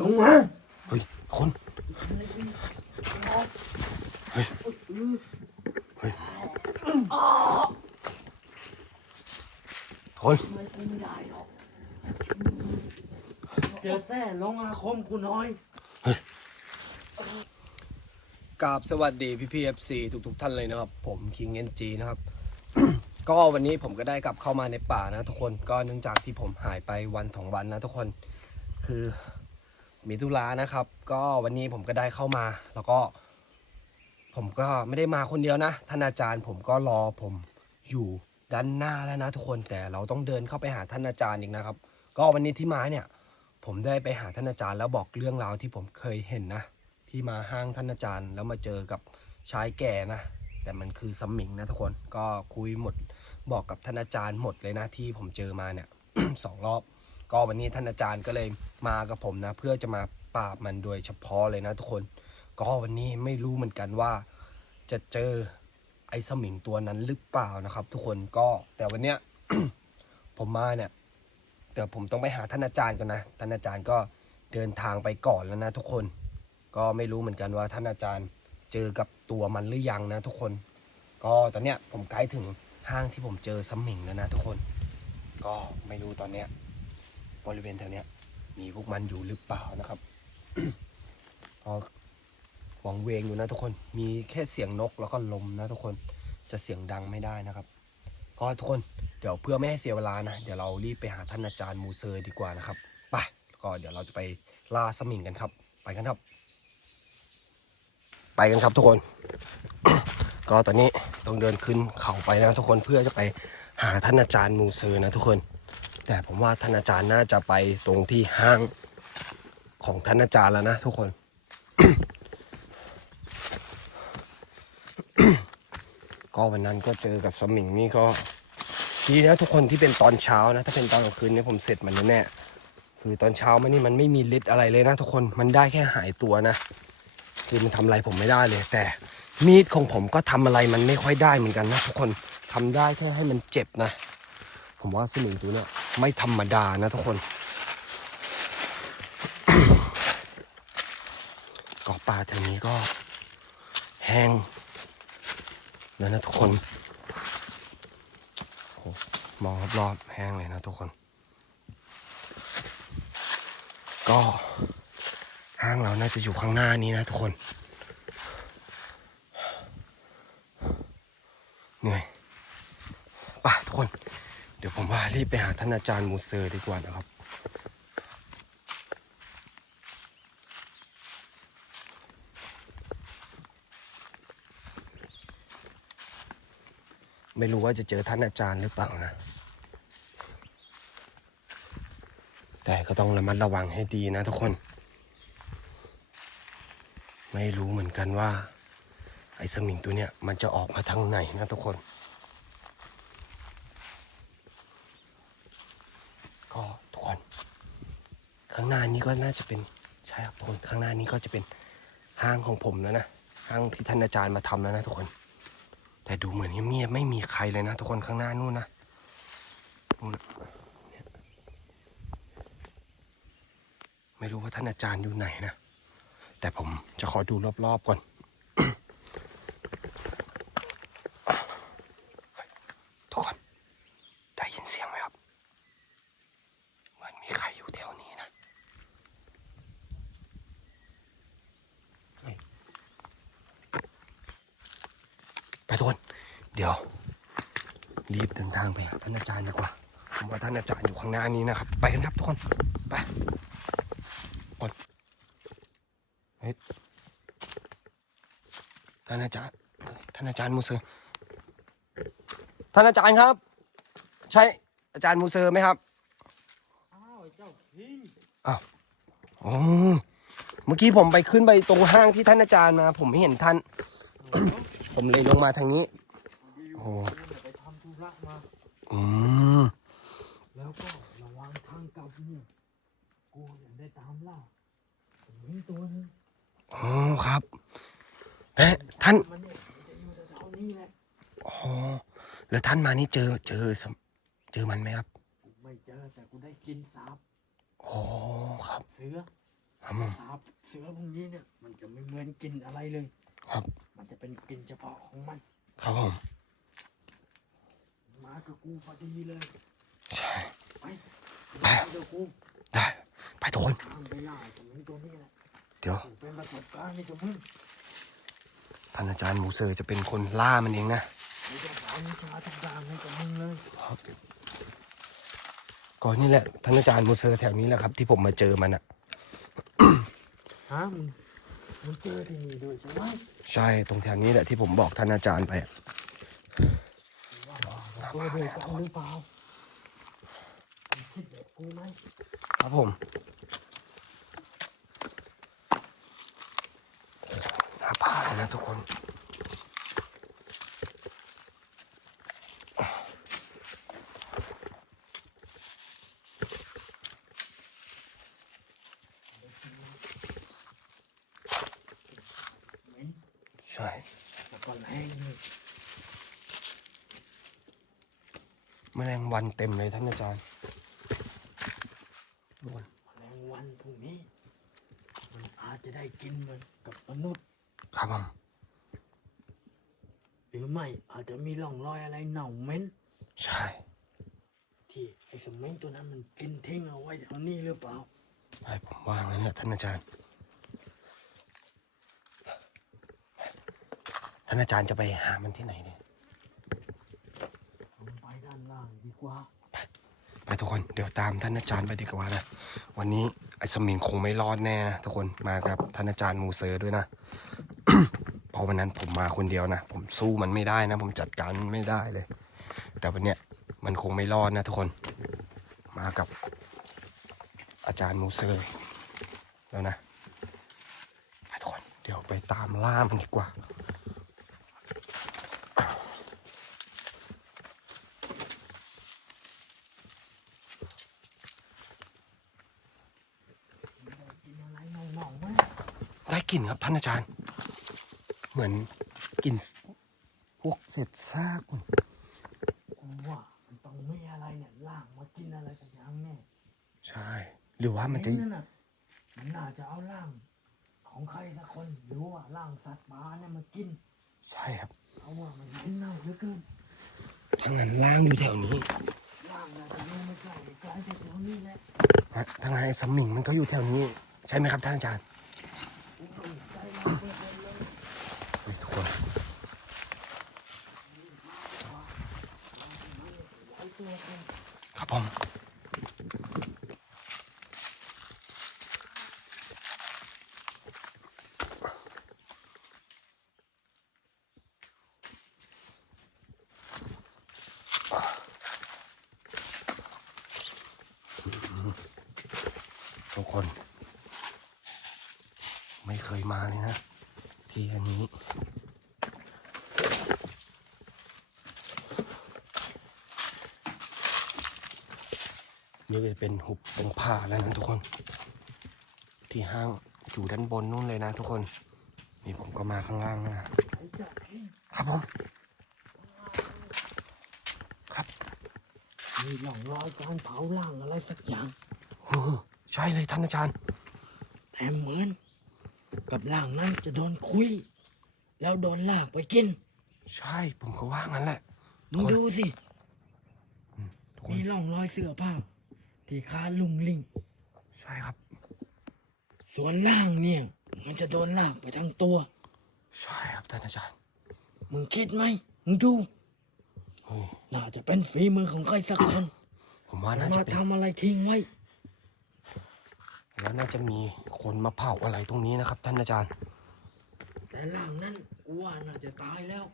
ลงมาเฮ้ยคนเฮ้ยเฮ้ยคนไม่ได้หรอกเจอแท้ลงอาคมกูน้อยกราบสวัสดีพี่พีเอฟซีทุกๆท่านเลยนะครับ ผมคิงเอ็นจีนะครับ ก็วันนี้ผมก็ได้กลับเข้ามาในป่านะทุกคนก็เนื่องจากที่ผมหายไปวันสองวันนะทุกคนคือ มีธุระนะครับ ก็วันนี้ผมก็ได้เข้ามา แล้วก็ ผมก็ไม่ได้มาคนเดียวนะท่านอาจารย์ผมก็รอผมอยู่ด้านหน้าแล้วนะทุกคนแต่เราต้องเดินเข้าไปหาท่านอาจารย์อีกนะครับ ก็วันนี้ที่มาเนี่ย ผมได้ไปหาท่านอาจารย์แล้วบอกเรื่องราวที่ผมเคยเห็นนะ ที่มาห้างท่านอาจารย์ แล้วมาเจอกับชายแก่นะ แต่มันคือสมิงนะทุกคนก็คุยหมดบอกกับท่านอาจารย์หมดเลยนะที่ผมเจอมาเนี่ยสองรอบ ก็วันนี้ท่านอาจารย์ก็เลยมากับผมนะ เพื่อจะมาปราบมันโดยเฉพาะเลยนะทุกคน ก็วันนี้ไม่รู้เหมือนกันว่า จะเจอไอ้สมิงตัวนั้นหรือเปล่านะครับ ทุกคนก็แต่วันเนี้ยผมมาเนี่ยเดี๋ยวผมต้องไปหาท่านอาจารย์ก่อนนะท่านอาจารย์ก็เดินทางไปก่อนแล้วนะทุกคน ก็ไม่รู้เหมือนกันว่าท่านอาจารย์เจอกับตัวมันหรือยังนะทุกคน ก็ตอนเนี้ยผมใกล้ถึงห้างที่ผมเจอสมิงแล้วนะทุกคน ก็ไม่รู้ตอนเนี้ย บริเวณแถวเนี้ย มีพวกมันอยู่หรือเปล่านะครับก็หวังเวงอยู่นะทุกคน มีแค่เสียงนกแล้วก็ลมนะทุกคน จะเสียงดังไม่ได้นะครับ ก็ทุกคนเดี๋ยวเพื่อไม่ให้เสียเวลานะ เดี๋ยวเรารีบไปหาท่านอาจารย์มูเซอร์ดีกว่านะครับ ไป ก็เดี๋ยวเราจะไปล่าสมิงกันครับ ไปกันครับ ไปกันครับทุกคน ก็ตอนนี้ต้องเดินขึ้นเขาไปนะทุกคนเพื่อจะไปหาท่านอาจารย์มูเซอร์นะทุกคน แต่ผมว่าท่านอาจารย์น่าจะไปตรงที่ห้างของท่านอาจารย์แล้วนะทุกคน ก็วันนั้นก็เจอกับสมิงนี่ก็ดีนะทุกคนที่เป็นตอนเช้านะ ถ้าเป็นตอนกลางคืนเนี่ยผมเสร็จมันแน่คือตอนเช้ามันนี่มันไม่มีฤทธิ์อะไรเลยนะทุกคนมันได้แค่หายตัวนะคือมันทำอะไรผมไม่ได้เลย แต่มีดของผมก็ทำอะไรมันไม่ค่อยได้เหมือนกันนะทุกคนทำได้แค่ให้มันเจ็บนะ ผมว่าสมิงตัวเนี้ย ไม่ธรรมดานะทุกคนเกาะป่าแถวนี้ก็แห้งแล้วนะทุกคนอมองรอบๆแห้งเลยนะทุกคน ก็ห้างเราน่าจะอยู่ข้างหน้านี้นะทุกคน เหนื่อยไป่ะทุกคน ดี๋ยวผมว่ารีบไปหาท่านอาจารย์มูเซอร์ดีกว่านะครับ ไม่รู้ว่าจะเจอท่านอาจารย์หรือเปล่านะ แต่ก็ต้องระมัดระวังให้ดีนะทุกคน ไม่รู้เหมือนกันว่า ไอ้สมิงตัวเนี้ยมันจะออกมาทางไหนนะทุกคน ก็ทุกคน ข้างหน้านี้ก็น่าจะเป็นใช่ครับทุกคนข้างหน้านี้ก็จะเป็นห้างของผมแล้วนะห้างที่ท่านอาจารย์มาทำแล้วนะทุกคน แต่ดูเหมือนเงียบๆไม่มีใครเลยนะทุกคนข้างหน้านู่นนะนู่นไม่รู้ว่าท่านอาจารย์อยู่ไหนนะแต่ผมจะขอดูรอบๆก่อน ทุกคน ได้ยินเสียงไหมครับ เหมือนมีใครอยู่แถวนี้นะเฮ้ยไปทุกคน เดี๋ยว รีบเดินทางไปหาท่านอาจารย์ดีกว่า ผมว่าท่านอาจารย์อยู่ข้างหน้านี้นะครับ ไปกันครับทุกคนไปกดเฮ้ยท่านอาจารย์ท่านอาจารย์มูเซอร์ท่านอาจารย์ครับ ใช่อาจารย์มูเซอร์ไหมครับอ้าวไอ้เจ้าพิงอ๋อเมื่อกี้ผมไปขึ้นไปตรงห้างที่ท่านอาจารย์มา ผมไม่เห็นท่าน ผมเลยลงมาทางนี้โอ้โหไปทำธุระมาอืม แล้วก็ระวังทางกลับเนี่ย กูยังได้ตามล่าเห็นตัวนึงอ๋อครับเอ๊ะท่านมันเนี่ยมันจะอยู่แถวๆนี้แหละอ๋อแล้วท่านมานี่เจอเจอสมเจอมันไหมครับกูไม่เจอแต่กูได้กินสาบอ๋อครับเสือครับผมสาบเสือพวกนี้เนี่ย มันจะไม่เหมือนกลินอะไรเลย ครับมันจะเป็นกลิ่นเฉพาะของมัน ครับผมมากับกูพอดีเลย ใช่ไปไปเดี๋ยวกูได้ ไปทุกคนตามไปล่าสมิงตัวนี้แหละเดี๋ยว เป็นประสบการณ์ให้กับมึงท่านอาจารย์หมูเซอร์จะเป็นคนล่ามันเองนะกูจะสอนวิชาทุกอย่างให้กับมึงเลยครับก็นี่แหละ ท่านอาจารย์มูเซอร์แถวนี้แหละครับ ที่ผมมาเจอมันอะฮะมึงมึงเจอที่นี่ด้วยใช่ไหมใช่ตรงแถวนี้แหละที่ผมบอกท่านอาจารย์ไปอะ ว่าเดียกันหรือเปล่า ครับผมหน้าผาเลยนะทุกคนใช่แล้วก็แรงแมลงวันเต็มเลยท่านอาจารย์ วลแมลงวันพวกนี้ มันอาจจะได้กินเหมือนกับมนุษย์ ครับผมหรือไม่อาจจะมีร่องรอยอะไรเน่าเหม็นใช่ ที่ไอ้สมิงตัวนั้นมันกินทิ้งเอาไว้แถวนี้หรือเปล่าใช่ผมว่างั้นแหละท่านอาจารย์ ท่านอาจารย์จะไปหามันที่ไหนเนี่ยลงไปด้านล่างดีกว่าไป ทุกคนเดี๋ยวตามท่านอาจารย์ไปดีกว่านะ วันนี้ไอ้สมิงคงไม่รอดแน่นะทุกคนมากับท่านอาจารย์มูเซอร์ด้วยนะเพราะวันนั้นผมมาคนเดียวนะ ผมสู้มันไม่ได้นะ ผมจัดการไม่ได้เลย แต่วันเนี้ยมันคงไม่รอดนะทุกคน มากับอาจารย์มูเซอร์แล้วนะไปทุกคนเดี๋ยวไปตามล่ามันดีกว่า กินอะไรเน่าๆไหม ได้ก ลิ่นครับท่านอาจารย์ เหมือนกลิ่นพวกเศษซากกูว่ามันต้องมีอะไรเนี่ยล่างมากินอะไรสักอย่างแน่ใช่ หรือว่ามันจะ เห็นั่นน่ะมันน่าจะเอาล่างของใครสักคนหรือว่าล่างสัตว์ป่าเนี่ยมากินใช่ครับเพราะว่ามันเหม็นเน่าเหลือเกินถ้างั้นล่างอยู่แถวนี้ล่างน่าจะลงไม่ใกล้ไกลจากแถวนี้แหละฮะถ้างั้นไอ้สมิงมันก็อยู่แถวนี้ ใช่ไหมครับท่านอาจารย์ กูสนใจล่างไปคนเลย เฮ้ยทุกคน ไอ้ตัวคน ครับผม ทุกคน ไม่เคยมาเลยนะ ที่อันนี้ นี่ก็จะเป็นหุบตรงผ้าแล้วนะทุกคน ที่ห้างอยู่ด้านบนนู่นเลยนะทุกคน นี่ผมก็มาข้างล่างนะไอ้เจ้าเองครับผมครับมีร่องรอยการเผาล่างอะไรสักอย่างโอ้โหใช่เลยท่านอาจารย์ แต่เหมือน กับล่างนั้นจะโดนคุย แล้วโดนลากไปกิน ใช่ผมก็ว่างั้นแหละมึงดูสิทุกคนมีร่องรอยเสื้อผ้า ที่คาลุงลิงใช่ครับ ส่วนล่างเนี่ย มันจะโดนลากไปทั้งตัว ใช่ครับท่านอาจารย์มึงคิดไหมมึงดูเฮ้ยน่าจะเป็นฝีมือของใครสักคนผมว่าเอาน่ามาจะเป็นทำอะไรทิ้งไว้แล้วน่าจะมีคนมาเผาอะไรตรงนี้นะครับ ท่านอาจารย์ แต่ล่างนั้นกูว่าน่าจะตายแล้ว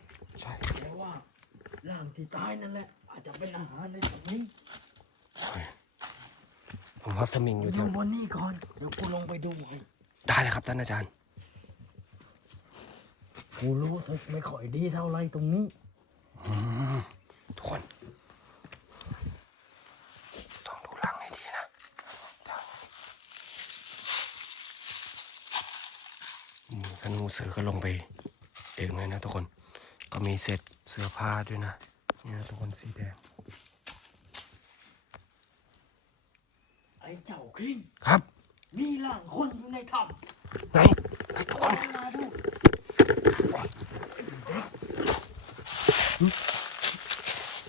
ใช่แต่ว่าร่างที่ตายนั่นแหละอาจจะเป็นอาหารในตรงนี้ เฮ้ย ผมว่าสมิงอยู่แถดูวบนนี่ก่อน เดี๋ยวกูลงไปดูให้ได้เลยครับท่านอาจารย์ กูรู้สึกไม่ค่อยดีเท่าไรตรงนี้อืมทุกคนต้องดูหลังให้ดีนะเดี๋ยวนี่ท่านงูเสือก็ลงไป เองเลยนะทุกคน ก็มีเศษเสื้อผ้าด้วยนะนี่นะทุกคนสีแดง ไอ้ เจ้าคิงครับ มีร่างคนอยู่ในถ้ไหนทุกคนำมาดู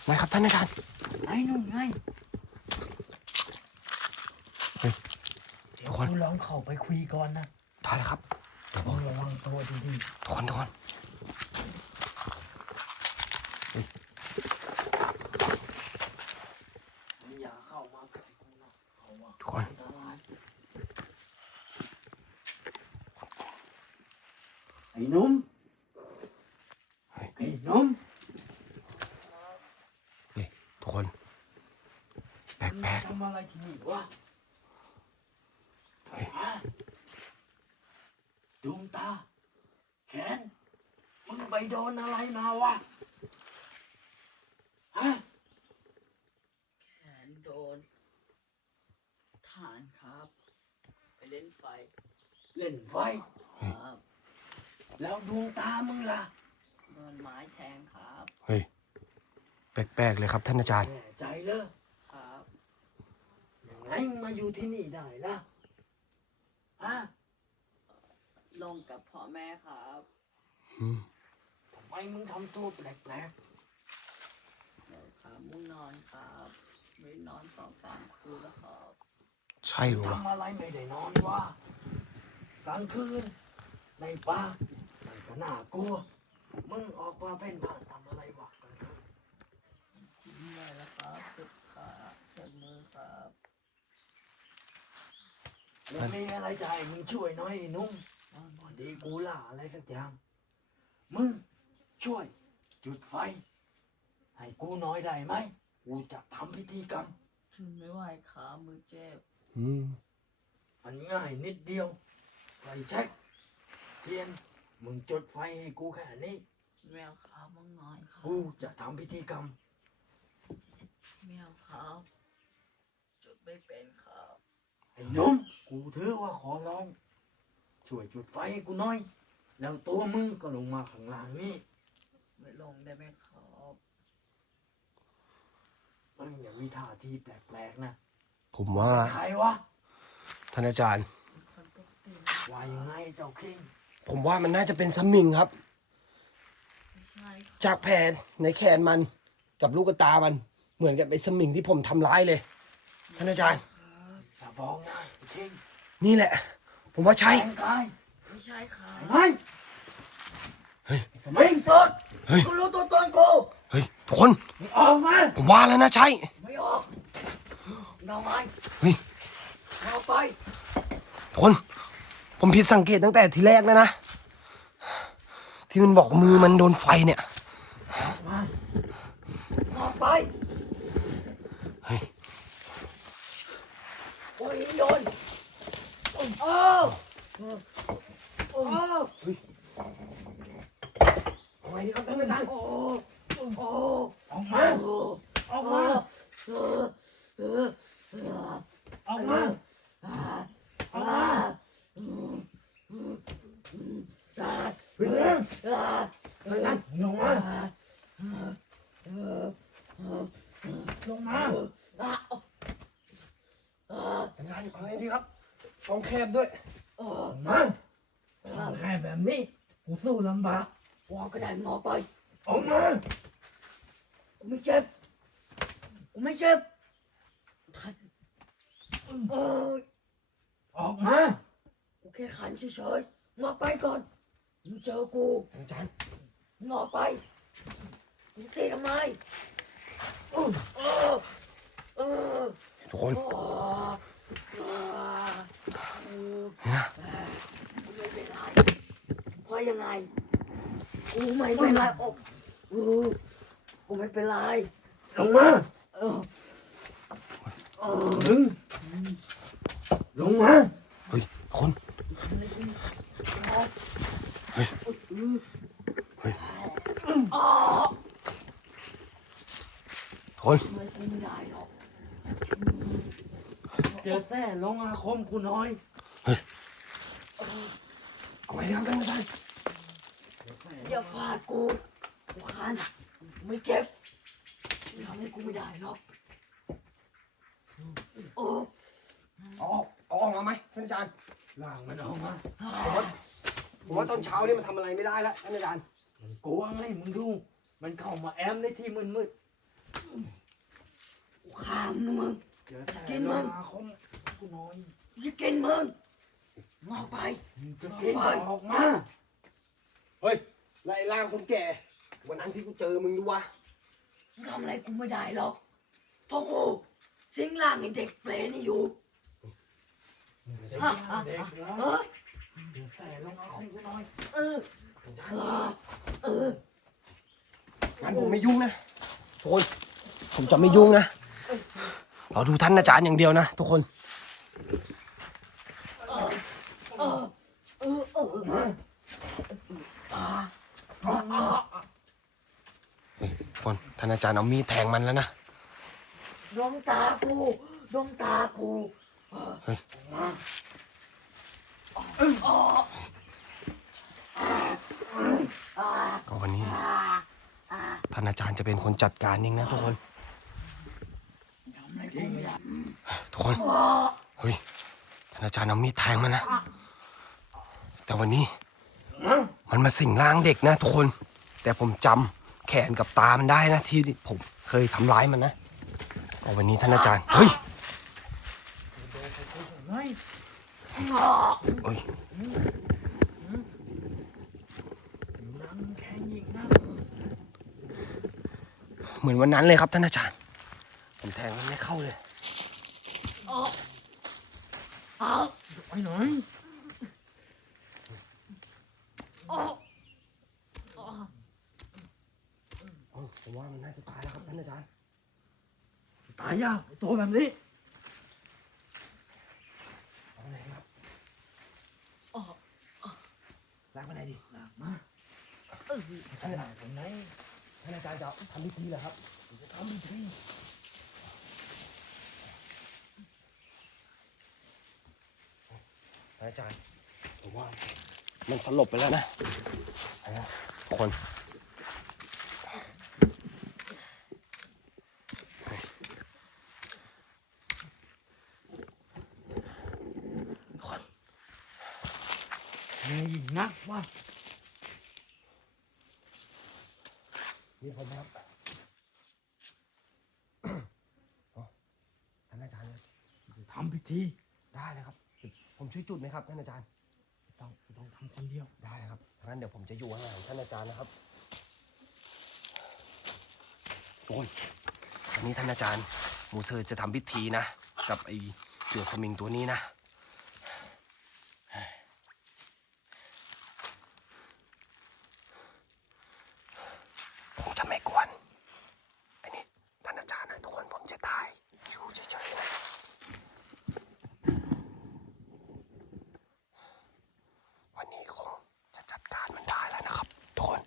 ไหนครับท่านอาจารย์ไหนนู่นไงเฮ้ยเดี๋ยวคุณลองเข้าไปคุยก่อนนะได้เลยครับเดี๋ยวผต้อมงระวังตัวดีทุกคนทุกคน ๆอย่าเข้ามาใกล้กูนะเข้ามา ทุกคน อันตรายไอ้หนุ่มไอ้หนุ่ม นี่ทุกคนแปล มึงกทำอะไรที่นี่วะๆเฮ้ยฮะดวงตา แขน มึงไปโดนอะไรมาวะ ฮะ แขนโดน ฐานครับ ไปเล่นไฟ เล่นไฟ ครับแล้วดวงตามึงล่ะ โดนไม้แทงครับ เฮ้ย แปลกๆเลยครับท่านอาจารย์ แน่ใจเลยครับ ยังไงมึงมาอยู่ที่นี่ได้ล่ะฮะลงกับพ่อแม่ครับ อืมทำไมมึงทำตัวแปลกเดี๋ยวขามุ้งนอนครับไม่นอนสองสามคืนแล้วครับใช่หรือๆวะทำอะไรไม่ได้นอนวะกลางคืนในป่ามันก็น่ากลัว มึงออกมาเป็นบ้านทำอะไรวะกลางคืน เหนื่อยแล้วครับเจ็บขาเจ็บมือครับ แล้วมีอะไรจะให้มึงช่วยหน้อยไอ้หนุ่มพอดีกูล่าอะไรสักอย่าง มึงช่วย จุดไฟ ให้กูหน้อยได้ไหม กูจะทำพิธีกรรม ถึงไม่ไหวขามือเจ็บ อืมมันง่ายนิดเดียวไฟเช็คเทียน มึงจุดไฟให้กูแค่นี้ แมวขามุ้งนอนครับกูจะทำพิธีกรรม แมวครับจุดไม่เป็นครับ ไอ้หนุ่ม กูถือว่าขอร้อง ช่วยจุดไฟให้กูหน่อย แล้วตัวมึงก็ลงมาข้างล่างนี่ไม่ลงได้ไหมครับมึงอย่ามีท่าทีแปลกๆนะผมว่าใครวะท่านอาจารย์เป็นคนปกติว่ายังไงเจ้าคิงผมว่ามันน่าจะเป็นสมิงครับ ไม่ใช่ครับจากแผลในแขนมันกับลูกตามัน เหมือนกับไอ้สมิงที่ผมทำร้ายเลย ท่านอาจารย์ อย่าบอกนะไอ้คิง นี่แหละ ผมว่าใช่แรงกายไม่ใช่ครับไอ้ไอ้สมิงสดเฮ้ยกูรู้ตัวตนกูเฮ้ยทุกคนมึงออกมาผมว่าแล้วนะใช่ไม่ออกนอนไปเฮ้ยนอนไปทุกคน ผมผิดสังเกตตั้งแต่ทีแรกแล้วนะ ที่มันบอกมือมันโดนไฟเนี่ย มานอนไป เฮ้ย โอ้ยโยน โอ้โอ้โอ้ทำไมนี่ครับท่านอาจารย์โอ้โอ้ออกมาออกมาออกมาออกมาเฮ้ยท่านอาจารย์ลงมาลงมาท่านอาจารย์เอาไงดีครับ ช่องแคบด้วยมาทำแค่แบบนี้กูสู้ลำบากวอก็ได้งอไปออกมากูไม่เจ็บกูไม่เจ็บท่านเออออกมากูแค่ขันเฉยๆงอไปก่อนมึงเจอกูอาจารย์งอไปมึงตีทำไมเออเออเออทุกคน เออ เออนี่นะกูไม่เป็นไรว่ายังไงกูไม่เป็นไรอกเออกูไม่เป็นไรลงมาเออเออมึงลงมาเฮ้ยทุกคนเฮ้ยเฮ้ยอ๋อทุกคนไม่กูไม่ได้หรอกเจอแท้ลงอาคมกูน้อย เอาไงดีครับท่านอาจารย์อย่าฟาดกูกูคันไม่เจ็บทำให้กูไม่ได้หรอกโอ้เอาออกเอาออกมาไหมท่านอาจารย์อาจารย์ล่างมันออกมาผมว่าผมว่าตอนเช้านี่มันทำอะไรไม่ได้แล้วท่านอาจารย์มันกลัวไงมึงดู มันเข้ามาแอมในที่มืดมืดกูฆ่ามนะมึงเดี๋ยวแสกินมึงกูน้อยจะกินมึง มึงออกไปมึงจะกินออกมา เฮ้ยไล่ล่างคนแก่ วันนั้นที่กูเจอมึงดูวะ มึงทำอะไรกูไม่ได้หรอกเพราะกูสิงร่างไอ้เด็กเปรตนี่อยู่เด็กเด็กแล้วเฮ้ยเดี๋ยวแสลงอาคมกูน้อย เอออาจารเอย์อเอองั้นผมไม่ยุ่งนะทุกคน ผมจะไม่ยุ่งนะ เราดูท่านอาจารย์อย่างเดียวนะทุกคนเออเออ เออเออมาอ่าทุกคนท่านอาจารย์เอามีดแทงมันแล้วนะ ดวงตากูดวงตากูเออเฮ้ย ก็วันนี้ท่านอาจารย์จะเป็นคนจัดการเองนะทุกคน ทุกคน เฮ้ยท่านอาจารย์เอามีดแทงมันนะ แต่วันนี้มามันมาสิงร่างเด็กนะทุกคน แต่ผมจำแขนกับตามันได้นะที่ผมเคยทำร้ายมันนะก็วันนี้ท่านอาจารย์ เฮ้ยเฮ้ยอ๋อเฮ้ยนั่งแข็งอีกนะเหมือนวันนั้นเลยครับท่านอาจารย์ ผมแทงมันไม่เข้าเลยอ๋ออ๋อไปหน่อย อ๋อ โอ้ผมว่ามันน่าจะตายแล้วครับท่าน อาจารย์ตายยากไอ้ตัวแบบนี้เอาไหนครับอ๋อลากไปไหนดีลากมาเออท่านลากไปไหนท่านอาจารย์จะทำพิธีเหรอครับจะทำพิธีท่านอาจารย์ผมว่ามันสลบไปแล้วนะเอาละทุกคน เหนื่อยอีกนักว่านี่ผมครับอ๋อท่านอาจารย์จะทำพิธี ได้เลยครับ ผมช่วยจุดไหมครับท่านอาจารย์ไม่ต้องไม่ต้องทำคนเดียวได้ครับงั้นเดี๋ยวผมจะอยู่ห่างๆท่านอาจารย์นะครับโอ้ยอันนี้ท่านอาจารย์ มูเซอร์จะทำพิธีนะ กับไอเสือสมิงตัวนี้นะ ผมจะไม่กวนไอ้นี่ท่านอาจารย์นะทุกคนผมจะตายอยู่เฉยๆนะวันนี้คงจะจัดการมันได้แล้วนะครับทุกคน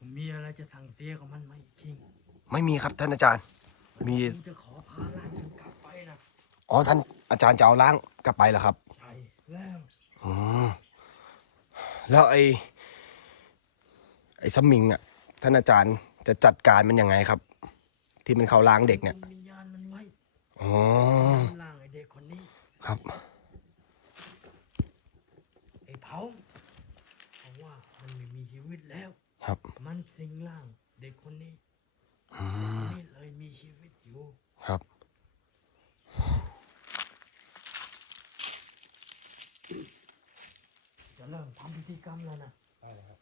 ผมมีอะไร จะสั่งเสียกับมันไหมคิงไม่มีครับท่านอาจารย์ มี ผมจะขอพาหลานมันกลับไปนะอ๋อท่านอาจารย์จะเอาล้างกลับไปเหรอครับ ใช่แล้วอ๋อแล้วไอ้ไอ้สมิงอะ ท่านอาจารย์จะจัดการมันยังไงครับ ที่มันเข้าล้างเด็กเนี่ย วิญญาณมันไว้อ๋อล่างไอ้เด็กคนนี้ ครับ ไอ้เผาเพราะว่ามันไม่มีชีวิตแล้ว ครับ มันสิงร่างเด็กคนนี้อืมนี่เลยมีชีวิตอยู่ ครับ จะเริ่มทำพิธีกรรมแล้วนะ ได้เลยครับ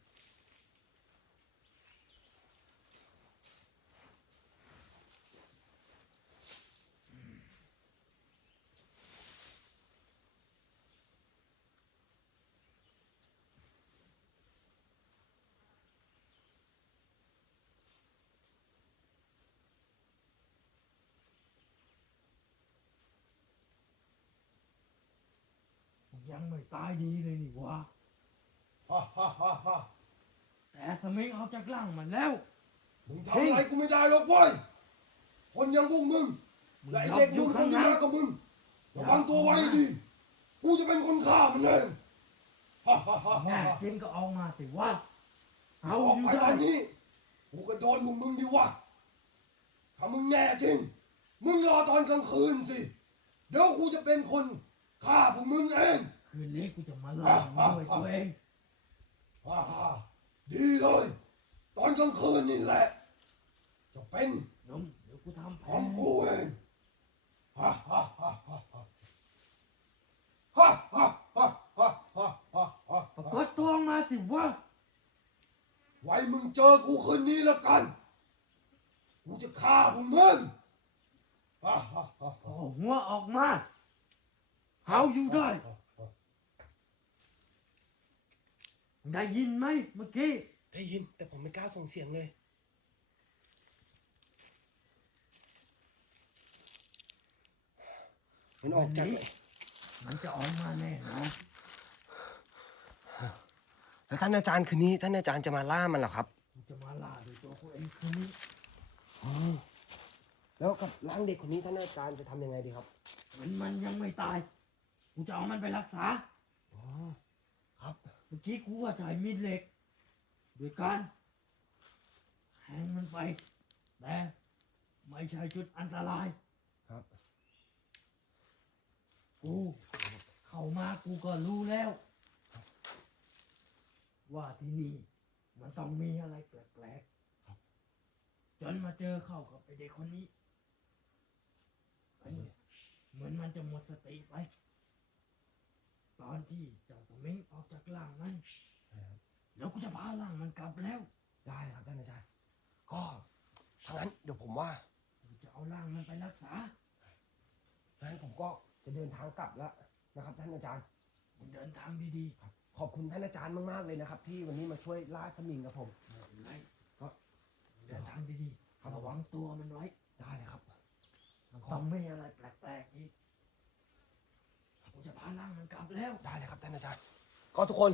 ยังไม่ตายดีเลยนี่หวะฮ่าฮ่าฮ่าฮ่าแต่สมิงเอาจากล่างมันแล้ว มึงทำอะไรกูไม่ได้หรอกเว้ย คนอยังพวกมึง และไอ้เด็กมึมึงงหลคบนอยู่ที่ข้างในมากับมึงระวังตัวไว้ให้ดี กูจะเป็นคนฆ่ามันเองฮ่าฮ่าฮ่าแน่ฮ่าจริงก็เอามาสิวะ เอาอออกยู่ไปได้ตอนนี้ กูก็โดนพวกมึงดีวะถ้ามึงแน่จริง มึงรอตอนกลางคืนสิ เดี๋ยวกูจะเป็นคนฆ่าพวกมึงเอง คืนนี้กูจะมาล่ามึงด้วยตัวเอง ฮ่าฮ่าดีเลย ตอนกลางคืนนี่แหละ จะเป็นหนุ่มเดี๋ยวกูทำแผขลองกูเองฮ่าฮ่าฮ่าฮ่าฮ่าฮ่าฮ่าฮ่าฮ่าฮ่าฮ่าฮ่าปรากฏตัวออกมาสิวะไว้มึงเจอกูคืนนี้แล้วกัน กูจะฆ่าพวกมึงฮ่าฮ่าฮ่าฮ่าเอาหัวออกมาเอาอยู่ ได้ได้ยินไหมเมื่อกี้ ได้ยิน แต่ผมไม่กล้าส่งเสียงเลย มันออกจาก วันนี้ มันจะออกมาแน่นะแล้วท่านอาจารย์คืนนี้ ท่านอาจารย์จะมาล่ามันเหรอครับกูจะมาล่าด้วยตัวกูเองคืนนี้แล้วกับร่างเด็กคนนี้ท่านอาจารย์จะทำยังไงดีครับ มันมันยังไม่ตายกูจะเอามันไปรักษาอ๋อครับ เมื่อกี้กูว่าใช้มีดเหล็กด้วยการแทงมันไป แต่ไม่ใช่จุดอันตราย ครับ กูเข้ามากูก็รู้แล้ว ว่าที่นี่มันต้องมีอะไรแปลกๆจนมาเจอเข้ากับไอเด็กคนนี้อันนี้เหมือนมันจะหมดสติไป ตอนที่เจ้าตะเม้งออกจากร่างนั้นแล้วกูจะพาร่างมันกลับแล้ว ได้ครับท่านอาจารย์ก็ถ้างั้นเดี๋ยวผมว่ากูจะเอาร่างมันไปรักษางั้นผมก็จะเดินทางกลับแล้วนะครับ ท่านอาจารย์มึงเดินทางดีขอบคุณท่านอาจารย์มากๆเลยนะครับ ที่วันนี้มาช่วยล่าสมิงกับผมๆไม่เป็นไรก็เดินทางดีครับๆระวังตัวมันไว้ได้เลยครับมันต้องไม่อะไรแปลกๆอีกกู จะพาร่างมันกลับแล้ว ได้เลยครับท่านอาจารย์ ก็ทุกคน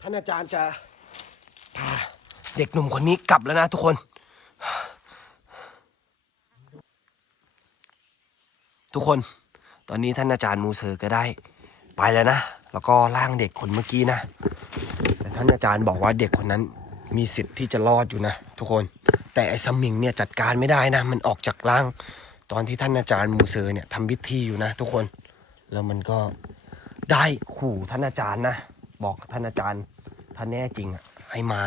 ท่านอาจารย์จะพาเด็กหนุ่มคนนี้กลับแล้วนะทุกคน ทุกคน ตอนนี้ท่านอาจารย์มูเซอร์ก็ได้ไปแล้วนะ แล้วก็ร่างเด็กคนเมื่อกี้นะ แต่ท่านอาจารย์บอกว่าเด็กคนนั้นมีสิทธิ์ที่จะรอดอยู่นะ ทุกคน แต่ไอ้สมิงเนี่ยจัดการไม่ได้นะ มันออกจากร่าง ตอนที่ท่านอาจารย์มูเซอร์เนี่ยทำพิธีอยู่นะ ทุกคน แล้วมันก็ได้ขู่ท่านอาจารย์นะ บอกท่านอาจารย์ถ้านแน่จริงอะให้มา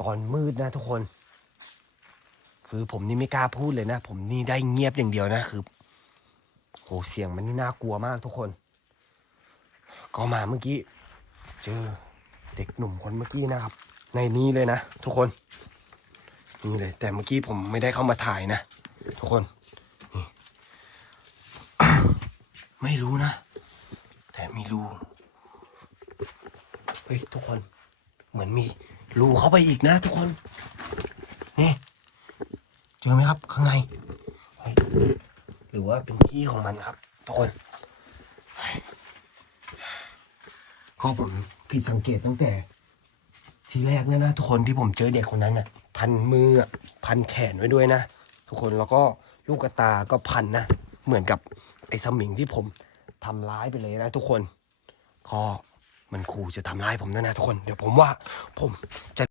ตอนมืดนะทุกคน คือผมนี่ไม่กล้าพูดเลยนะ ผมนี่ได้เงียบอย่างเดียวนะคือโหเสียงมันนี่น่ากลัวมากทุกคน ก็มาเมื่อกี้ เจอเด็กหนุ่มคนเมื่อกี้นะครับ ในนี้เลยนะทุกคนนี่เลย แต่เมื่อกี้ผมไม่ได้เข้ามาถ่ายนะ ทุกคน ไม่รู้นะ แต่มีรูเฮ้ยทุกคน เหมือนมีรูเข้าไปอีกนะ ทุกคน นี่ เจอไหมครับ ข้างในเฮ้ยหรือว่าเป็นที่ของมันครับ ทุกคนก็ผมผิดสังเกตตั้งแต่ ทีแรกเนี่ยนะ ทุกคนที่ผมเจอเด็กคนนั้นน่ะ พันมืออะพันแขนไว้ด้วยนะ ทุกคนแล้วก็ลูกตาก็พันนะ เหมือนกับ ไอ้สมิงที่ผมทำร้ายไปเลยนะทุกคน ก็มันขู่จะทำร้ายผมนะนะทุกคน เดี๋ยวผมว่าผมจะ